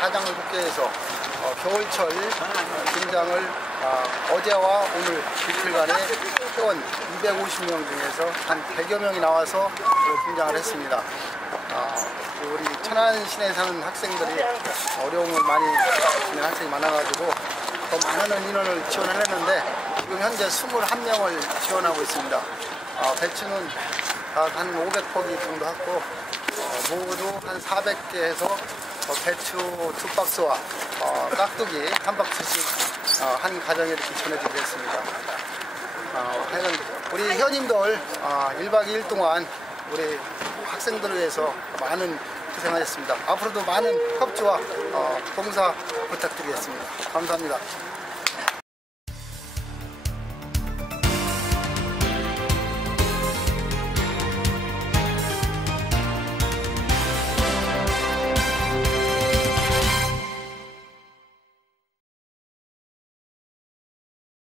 가장을 국제해서 겨울철 김장을 어제와 오늘 이틀간에 회원 250명 중에서 한 100여 명이 나와서 김장을 했습니다. 우리 천안시내에 사는 학생들이 어려움을 많이 겪는 학생이 많아가지고 더 많은 인원을 지원하려는데 지금 현재 21명을 지원하고 있습니다. 배추는 한 500포기 정도 하고 모두 한 400개 해서 배추 2박스와 깍두기 한 박스씩 한 가정에 이렇게 전해드리고 있습니다. 하여간 우리 회원님들 1박 2일 동안 우리 학생들을 위해서 많은 고생하셨습니다. 앞으로도 많은 협조와 봉사 부탁드리겠습니다. 감사합니다.